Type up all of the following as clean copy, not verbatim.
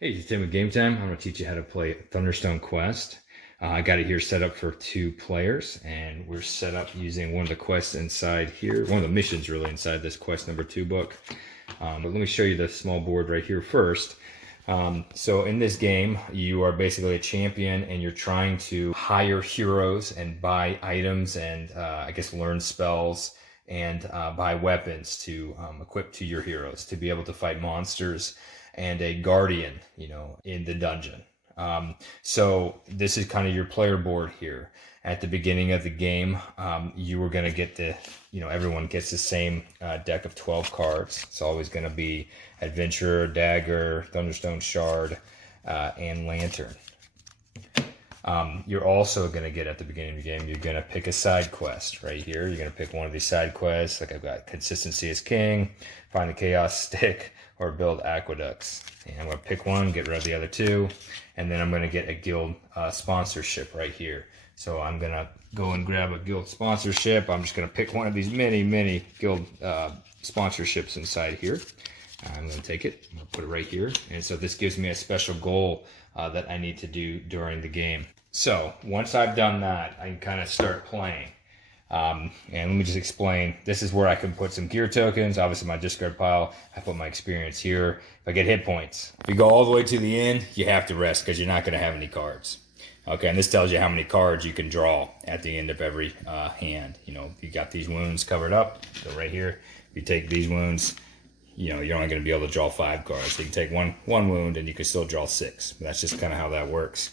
Hey, it's Tim with Game Time. I'm going to teach you how to play Thunderstone Quest. I got it here set up for 2 players, and we're set up using one of the quests inside here, one of the missions really inside this quest number 2 book. But let me show you the small board right here first. So in this game, you are basically a champion, and you're trying to hire heroes and buy items and I guess learn spells and buy weapons to equip to your heroes to be able to fight monsters and a guardian, in the dungeon. So this is kind of your player board here. At the beginning of the game, you were going to get everyone gets the same deck of 12 cards. It's always going to be Adventurer, Dagger, Thunderstone Shard, and Lantern. You're also going to get at the beginning of the game, you're going to pick a side quest right here. You're going to pick one of these side quests. Like I've got Consistency is King, Find the Chaos Stick, or Build Aqueducts. And I'm going to pick one, get rid of the other 2, and then I'm going to get a guild sponsorship right here. So I'm going to go and grab a guild sponsorship. I'm just going to pick one of these many guild sponsorships inside here. I'm going to take it, I'm going to put it right here. And so this gives me a special goal that I need to do during the game. So once I've done that, I can kind of start playing. And let me just explain, this is where I can put some gear tokens. Obviously my discard pile, I put my experience here. If I get hit points, if you go all the way to the end, you have to rest because you're not going to have any cards. Okay, and this tells you how many cards you can draw at the end of every hand. You got these wounds covered up, so right here, if you take these wounds, you're only going to be able to draw 5 cards. So you can take one wound and you can still draw 6. That's just kind of how that works.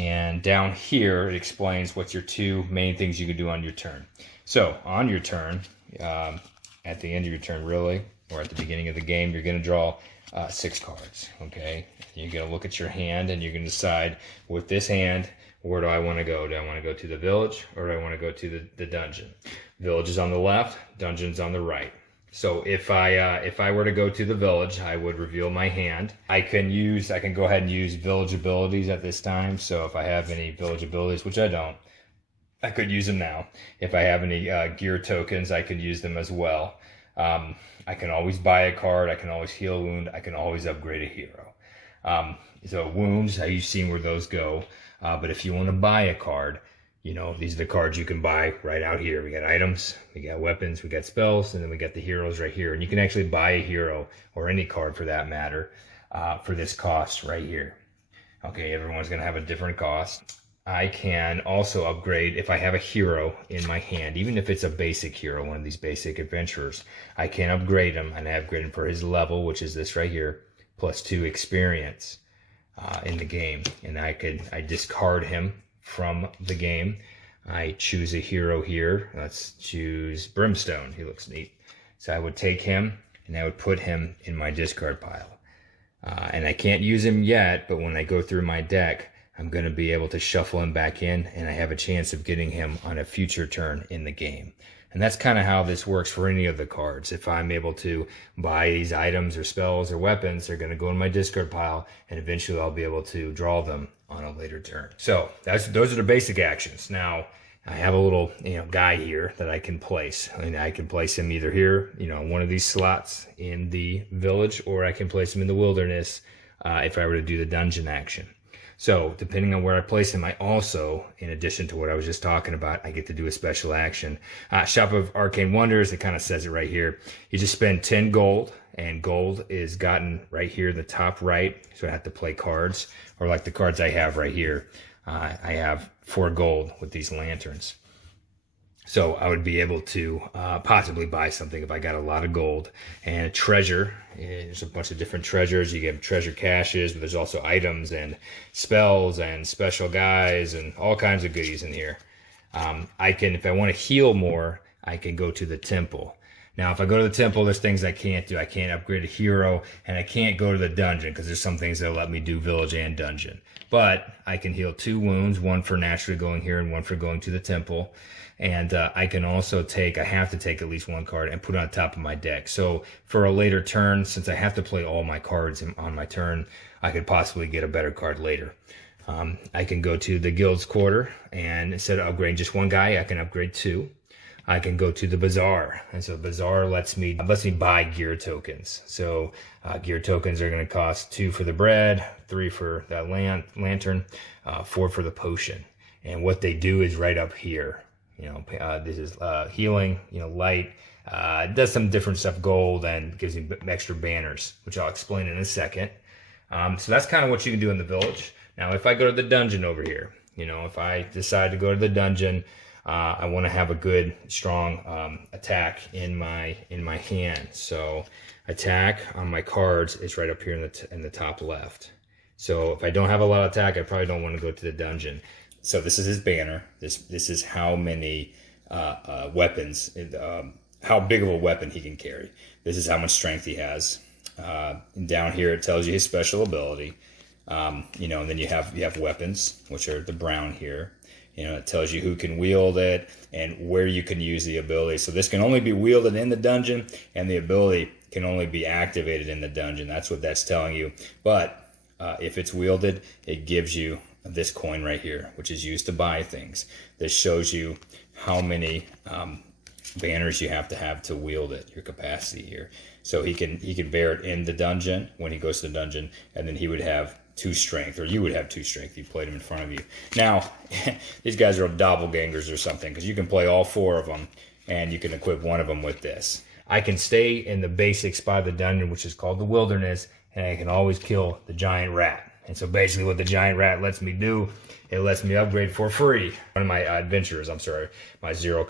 And down here, it explains what's your 2 main things you can do on your turn. So on your turn, at the end of your turn really, or at the beginning of the game, you're going to draw 6 cards, okay? You're going to look at your hand and you're going to decide, with this hand, where do I want to go? Do I want to go to the village or do I want to go to the dungeon? Village is on the left, dungeon's on the right. So if I were to go to the village, I would reveal my hand. I can go ahead and use village abilities at this time. So if I have any village abilities, which I don't, I could use them now. If I have any gear tokens, I could use them as well. I can always buy a card. I can always heal a wound. I can always upgrade a hero. So wounds, you've seen where those go. But if you want to buy a card, these are the cards you can buy right out here. We got items, we got weapons, we got spells, and then we got the heroes right here. And you can actually buy a hero, or any card for that matter, for this cost right here. Okay, everyone's going to have a different cost. I can also upgrade if I have a hero in my hand, even if it's a basic hero, one of these basic adventurers. I can upgrade him, and I upgrade him for his level, which is this right here, plus 2 experience in the game. And I discard him from the game. I choose a hero here. Let's choose Brimstone. He looks neat. So I would take him and I would put him in my discard pile. And I can't use him yet, but when I go through my deck, I'm going to be able to shuffle him back in, and I have a chance of getting him on a future turn in the game. And that's kind of how this works for any of the cards. If I'm able to buy these items or spells or weapons, they're going to go in my discard pile, and eventually I'll be able to draw them on a later turn. So those are the basic actions. Now, I have a little guy here that I can place. And I can place him either here, one of these slots in the village, or I can place him in the wilderness if I were to do the dungeon action. So depending on where I place him, I also, in addition to what I was just talking about, I get to do a special action. Shop of Arcane Wonders, it kind of says it right here. You just spend 10 gold, and gold is gotten right here in the top right. So I have to play cards, or like the cards I have right here. I have 4 gold with these lanterns. So I would be able to possibly buy something if I got a lot of gold. And treasure, there's a bunch of different treasures. You get treasure caches, but there's also items and spells and special guys and all kinds of goodies in here. If I want to heal more, I can go to the temple. Now, if I go to the temple, there's things I can't do. I can't upgrade a hero, and I can't go to the dungeon because there's some things that'll let me do village and dungeon. But I can heal 2 wounds, one for naturally going here and one for going to the temple. And I can also I have to take at least 1 card and put it on top of my deck. So for a later turn, since I have to play all my cards on my turn, I could possibly get a better card later. I can go to the guild's quarter, and instead of upgrading just 1 guy, I can upgrade 2. I can go to the bazaar. And so bazaar lets me buy gear tokens. So gear tokens are going to cost 2 for the bread, 3 for that lantern, 4 for the potion. And what they do is right up here. This is healing, light. It does some different stuff, gold, and gives you extra banners, which I'll explain in a second. So that's kind of what you can do in the village. Now, if I go to the dungeon over here, if I decide to go to the dungeon, I want to have a good, strong attack in my hand. So attack on my cards is right up here in the top left. So if I don't have a lot of attack, I probably don't want to go to the dungeon. So this is his banner. This is how many weapons, how big of a weapon he can carry. This is how much strength he has. And down here it tells you his special ability. And then you have weapons, which are the brown here. It tells you who can wield it and where you can use the ability. So this can only be wielded in the dungeon, and the ability can only be activated in the dungeon. That's what that's telling you. But if it's wielded, it gives you this coin right here, which is used to buy things. This shows you how many banners you have to wield it, your capacity here. So he can bear it in the dungeon when he goes to the dungeon, and then he would have 2 strength, or you would have 2 strength. You played him in front of you. Now, these guys are doppelgangers or something, because you can play all 4 of them, and you can equip one of them with this. I can stay in the basic spot of the dungeon, which is called the wilderness, and I can always kill the giant rat. And so basically what the giant rat lets me do, it lets me upgrade for free. One of my adventurers, my zero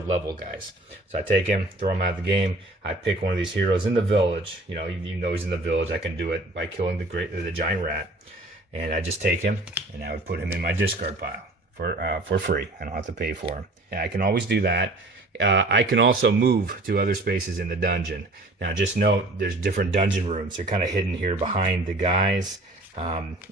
level guys. So I take him, throw him out of the game. I pick one of these heroes in the village. Even though he's in the village, I can do it by killing the giant rat. And I just take him, and I would put him in my discard pile for free. I don't have to pay for him. And I can always do that. I can also move to other spaces in the dungeon. Now just note, there's different dungeon rooms. They're kind of hidden here behind the guys.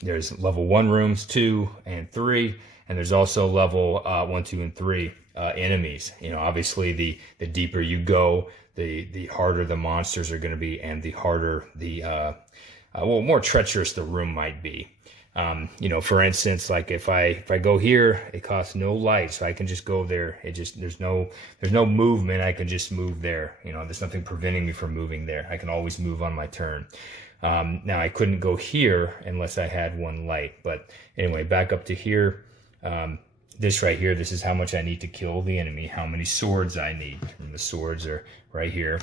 There's level 1 rooms, 2 and 3, and there's also level 1, 2, and 3 enemies. Obviously the deeper you go, the harder the monsters are going to be, and the harder more treacherous the room might be. For instance, like if I go here, it costs no light, so I can just go there. There's no movement. I can just move there. There's nothing preventing me from moving there. I can always move on my turn. Now I couldn't go here unless I had 1 light, but anyway, back up to here. This right here, this is how much I need to kill the enemy, how many swords I need, and the swords are right here.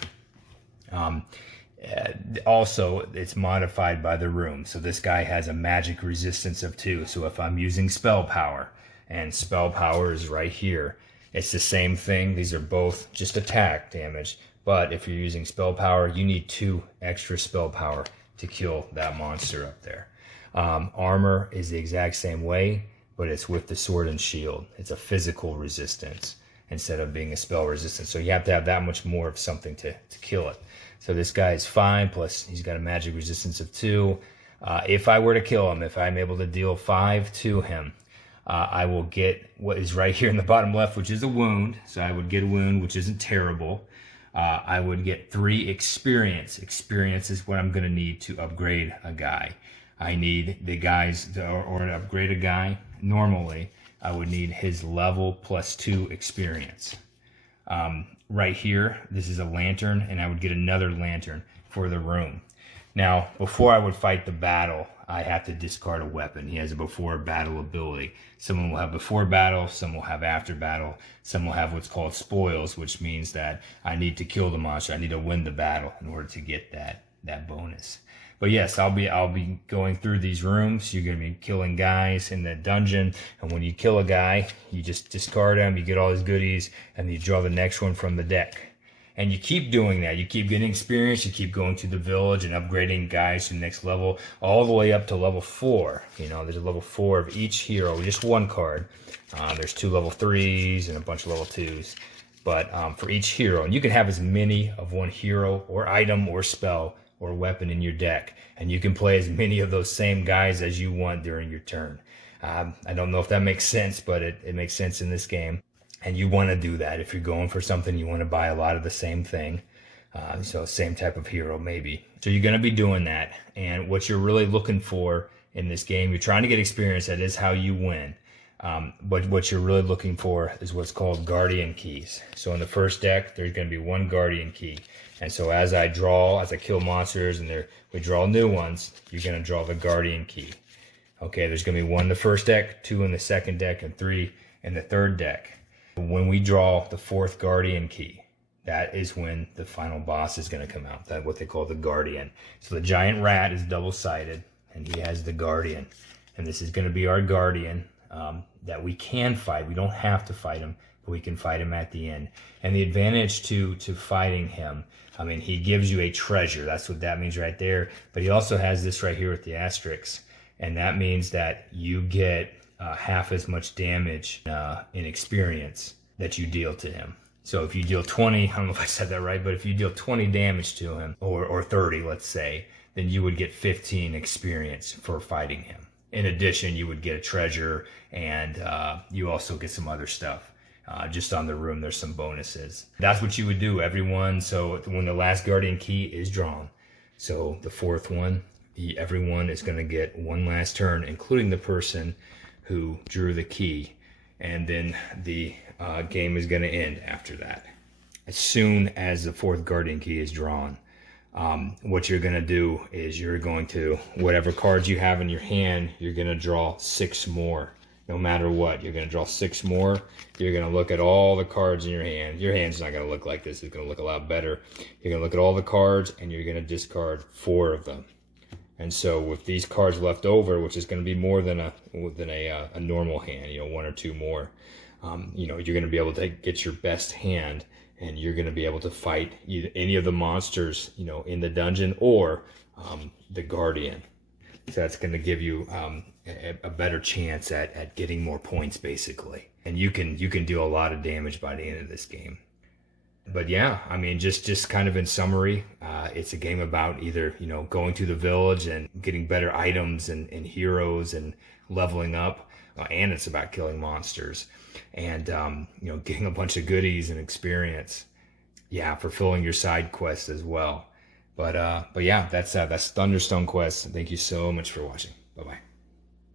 Also, it's modified by the room. So this guy has a magic resistance of 2. So if I'm using spell power, and spell power is right here, it's the same thing. These are both just attack damage. But if you're using spell power, you need 2 extra spell power to kill that monster up there. Armor is the exact same way, but it's with the sword and shield. It's a physical resistance instead of being a spell resistance. So you have to have that much more of something to kill it. So this guy is 5, plus he's got a magic resistance of 2. If I were to kill him, if I'm able to deal 5 to him, I will get what is right here in the bottom left, which is a wound. So I would get a wound, which isn't terrible. I would get 3 experience. Experience is what I'm going to need to upgrade a guy. I need the guys, or to upgrade a guy, normally I would need his level plus 2 experience. Right here, this is a lantern, and I would get another lantern for the room. Now, before I would fight the battle, I have to discard a weapon. He has a before battle ability. Someone will have before battle, some will have after battle, some will have what's called spoils, which means that I need to kill the monster. I need to win the battle in order to get that bonus. But yes, I'll be going through these rooms. You're going to be killing guys in the dungeon, and when you kill a guy, you just discard him, you get all his goodies, and you draw the next one from the deck. And you keep doing that. You keep getting experience. You keep going to the village and upgrading guys to the next level, all the way up to level 4. There's a level 4 of each hero, just 1 card. There's 2 level 3s and a bunch of level 2s. But for each hero, and you can have as many of one hero or item or spell or weapon in your deck, and you can play as many of those same guys as you want during your turn. I don't know if that makes sense, but it makes sense in this game. And you want to do that. If you're going for something, you want to buy a lot of the same thing. So same type of hero, maybe. So you're going to be doing that. And what you're really looking for in this game, you're trying to get experience. That is how you win. But what you're really looking for is what's called guardian keys. So in the first deck, there's going to be one guardian key. And so as I kill monsters and we draw new ones, you're going to draw the guardian key. Okay, there's going to be 1 in the first deck, 2 in the second deck, and 3 in the third deck. When we draw the 4th guardian key, that is when the final boss is going to come out. That's what they call the guardian. So the giant rat is double-sided, and he has the guardian. And this is going to be our guardian that we can fight. We don't have to fight him, but we can fight him at the end. And the advantage to fighting him, I mean, he gives you a treasure. That's what that means right there. But he also has this right here with the asterisks. And that means that you get half as much damage in experience that you deal to him. So if you deal 20, I don't know if I said that right, but if you deal 20 damage to him, or 30, let's say, then you would get 15 experience for fighting him. In addition, you would get a treasure, and you also get some other stuff. Just on the room, there's some bonuses. That's what you would do, everyone. So when the last guardian key is drawn, so the 4th one, everyone is going to get one last turn, including the person who drew the key. And then the game is going to end after that. As soon as the 4th guardian key is drawn, what you're going to do is you're going to, whatever cards you have in your hand, you're going to draw 6 more. No matter what, you're going to draw 6 more. You're going to look at all the cards in your hand. Your hand's not going to look like this. It's going to look a lot better. You're going to look at all the cards, and you're going to discard 4 of them. And so with these cards left over, which is going to be more than a normal hand, 1 or 2 more, you're going to be able to get your best hand, and you're going to be able to fight either any of the monsters, in the dungeon, or the guardian. So that's going to give you a better chance at getting more points, basically. And you can do a lot of damage by the end of this game. But yeah, I mean, just kind of in summary, it's a game about either, going to the village and getting better items and heroes and leveling up. And it's about killing monsters and, getting a bunch of goodies and experience. Yeah, fulfilling your side quests as well. But yeah, that's Thunderstone Quest. Thank you so much for watching. Bye-bye.